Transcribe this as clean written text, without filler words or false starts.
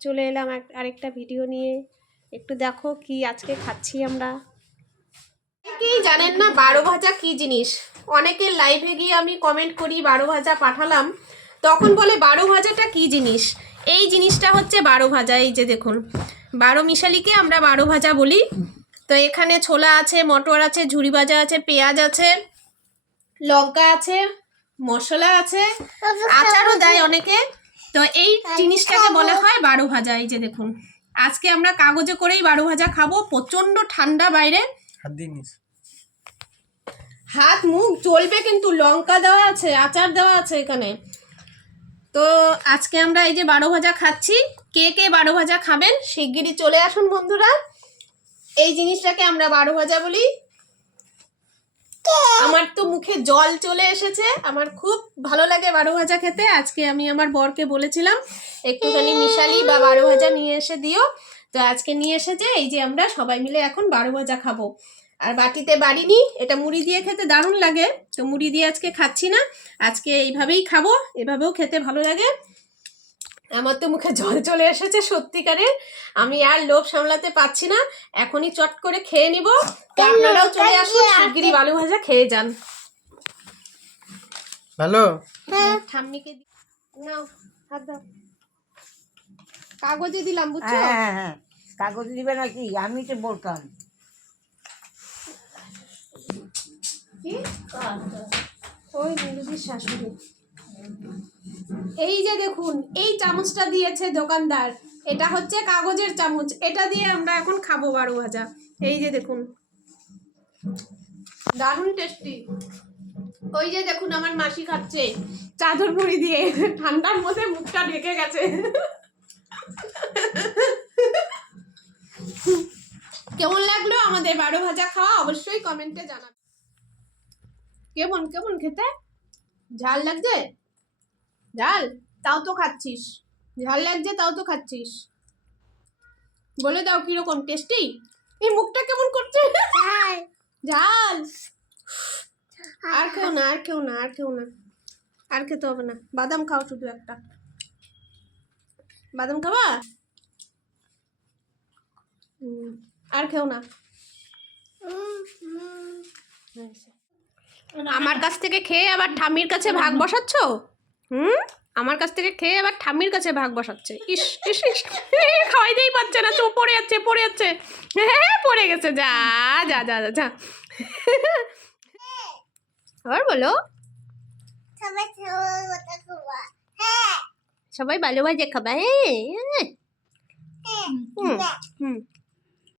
চলে এলাম আরেকটা ভিডিও নিয়ে। একটু দেখো কি আজকে খাচ্ছি আমরা। কি জানেন না বারো ভাজা কি জিনিস? অনেকের লাইভে গিয়ে আমি কমেন্ট করি বারো ভাজা পাঠালাম, তখন বলে বারো ভাজাটা কি জিনিস। এই জিনিসটা হচ্ছে বারো ভাজা। এই যে দেখুন, বারো মিশালিকে আমরা বারো ভাজা বলি। তো এখানে ছোলা আছে, মটর আছে, ঝুরি ভাজা আছে, পেঁয়াজ আছে, লঙ্কা আছে, মশলা আছে, আচারও দেয় অনেকে। তো এই জিনিসটাকে বলা হয় বারো ভাজা। এই যে দেখুন, আজকে আমরা কাগজে করেই বারো ভাজা খাবো। প্রচন্ড ঠান্ডা বাইরে, হাত মুখ জ্বলবে, কিন্তু লঙ্কা দেওয়া আছে, আচার দেওয়া আছে এখানে। তো আজকে আমরা এই যে বারো ভাজা খাচ্ছি। কে কে বারো ভাজা খাবেন শিগগিরই চলে আসুন বন্ধুরা। এই জিনিসটাকে আমরা বারো ভাজা বলি। আমার তো মুখে জল চলে এসেছে, আমার খুব ভালো লাগে বারো ভাজা খেতে। আজকে আমি আমার বরকে বলেছিলাম একটুখানি মিশালি বা বারো ভাজা নিয়ে এসে দিও। তো আজকে নিয়ে এসেছে। এই যে আমরা সবাই মিলে এখন বারো ভাজা খাবো। আর বাটিতে বাড়িনি, এটা মুড়ি দিয়ে খেতে দারুণ লাগে। তো মুড়ি দিয়ে আজকে খাচ্ছি না, আজকে এইভাবেই খাবো। এভাবেও খেতে ভালো লাগে। আমার তো মুখে জল চলে এসেছে সত্যিকারের। আমি আর লোভ সামলাতে পারছি না, এখনই চট করে খেয়ে নিব। আপনারাও চলে আসুন, শিগগিরই বালু ভাজা খেয়ে যান। ভালো ঠাম্মিকে নাও, হাত দাও। কাগজে দিলাম, বুঝছো? হ্যাঁ, কাগজ দিবে নাকি? আমি তো বলতাম ওই নীলুদির শাশুড়ি। এই যে দেখুন, এই চামচটা দিয়েছে দোকানদার, এটা হচ্ছে কাগজের চামচ। এটা দিয়ে আমরা এখন খাবো বারো ভাজা। এই যে দেখুন, দারুণ টেস্টি। ওই যে দেখুন আমার মাসি খাচ্ছে চাদর মুড়ি দিয়ে, ঠান্ডার মধ্যে মুখটা ঢেকে গেছে। কেমন লাগলো আমাদের বারো ভাজা খাওয়া অবশ্যই কমেন্টে জানাবেন। কেমন কেমন খেতে? ঝাল লাগছে? ঝাল? তাও তো খাচ্ছিস। ঝাল লাগছে তাও তো খাচ্ছিস। বলে দাও কিরকম টেস্টি। এই মুখটা কেমন করছে? ঝাল। আর কেউ না, আর কেউ না, আর কেউ না, আর খেতে হবে না। বাদাম খাও, শুধু একটা বাদাম খাবা। আর কেউ না। আমার কাছ থেকে খেয়ে আবার ঠাম্মির কাছে ভাগ বসাচ্ছ? আমার কাছ থেকে খেয়ে আবার ঠাম্মির কাছে ভাগ বসাচ্ছে। ইস ইস ইস, খাওয়াইতেই পারছে না, চোখ পড়ে যাচ্ছে, পড়ে যাচ্ছে। হ্যাঁ পড়ে গেছে। যা যা যা যা যা। আবার বলো, সবাই ভালো ভাজা খাবা। হ্যাঁ, হুম।